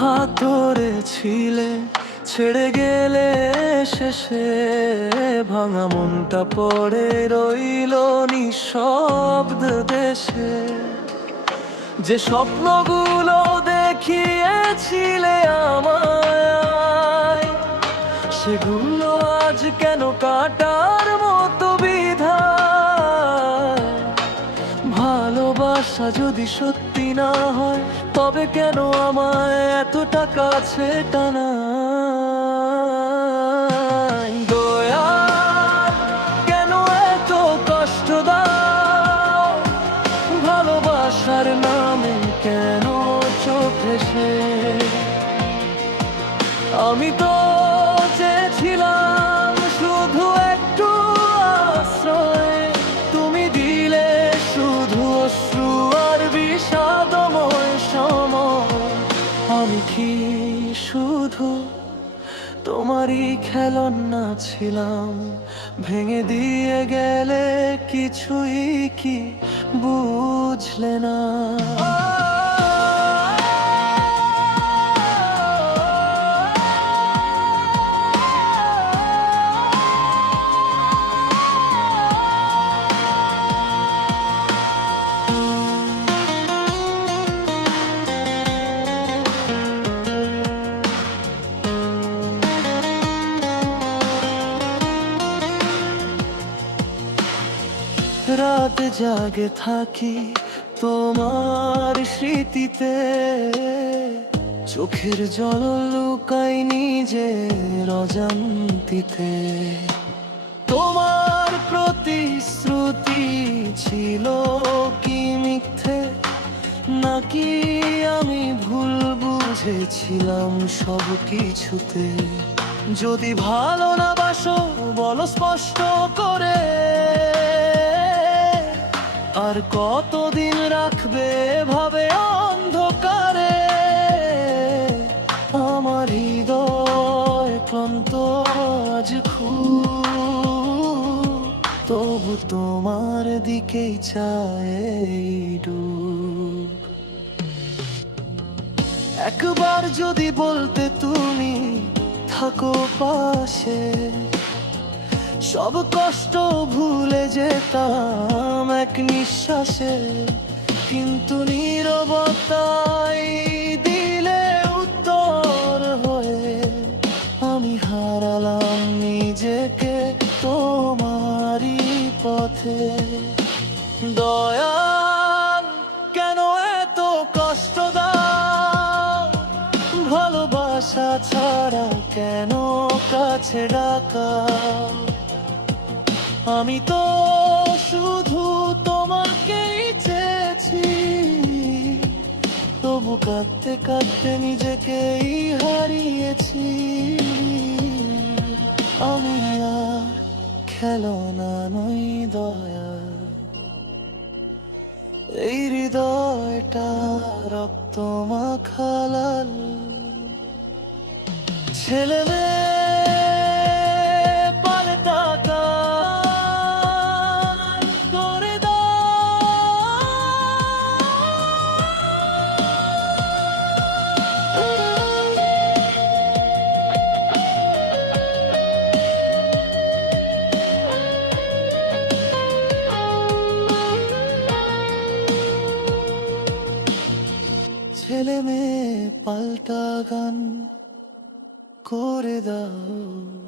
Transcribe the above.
হাত ধরেছিলে, ছেড়ে গেলে শেষে ভাঙা মনটা পড়ে রইল নিঃশব্দ দেশে। যে স্বপ্নগুলো দেখিয়েছিলে আমায়, সেগুলো আজ কেন কাটার মতো বিধায়। ভালোবাসা যদি সত্যি না হয়, তবে কেন আমায় এতটা কাছে টানা? দয়াল, কেন এত কষ্ট দাও? ভালোবাসার নামে কেন চোখ ভেসে? আমি তো চেয়েছিলাম শুধু একটু আশ্রয়, তুমি দিলে শুধু অশ্রু আর বিষাদময় সময়। আমি কি শুধু তোমারই খেলনা ছিলাম? ভেঙে দিয়ে গেলে কিছুই কি বুঝলে না? রাত জাগে থাকি তোমার স্মৃতিতে, চোখের জল লুকাই নিজের অজান্তিতে। তোমার প্রতিশ্রুতি ছিল কি মিথ্যে, নাকি আমি ভুল বুঝেছিলাম সব কিছুতে? যদি ভালো না বাসো বলো স্পষ্ট করে, আর কতদিন রাখবে ভাবে অন্ধকারে? আমার হৃদয় ক্লান্ত আজ খুব, তবু তোমার দিকেই চায় ডুব। একবার যদি বলতে তুমি থাকো পাশে, সব কষ্ট ভুলে যেতাম এক নিঃশ্বাসে। কিন্তু নীরবতাই দিলে উত্তর হয়ে, আমি হারালাম নিজেকে তোমারই পথে। দয়াল, কেন এত কষ্ট দাও? ভালোবাসা ছাড়া কেন কাছে ডাকা? আমি তো শুধু তোমাকেই চেয়েছি, তবু কাঁদতে কাঁদতে নিজেকেই হারিয়েছি। আমি আর খেলনা নই দয়া, এই হৃদয়টা রক্ত মাখা লাল। ছেলে ছেলে মেয়ে পাল্টা গান করে দাও।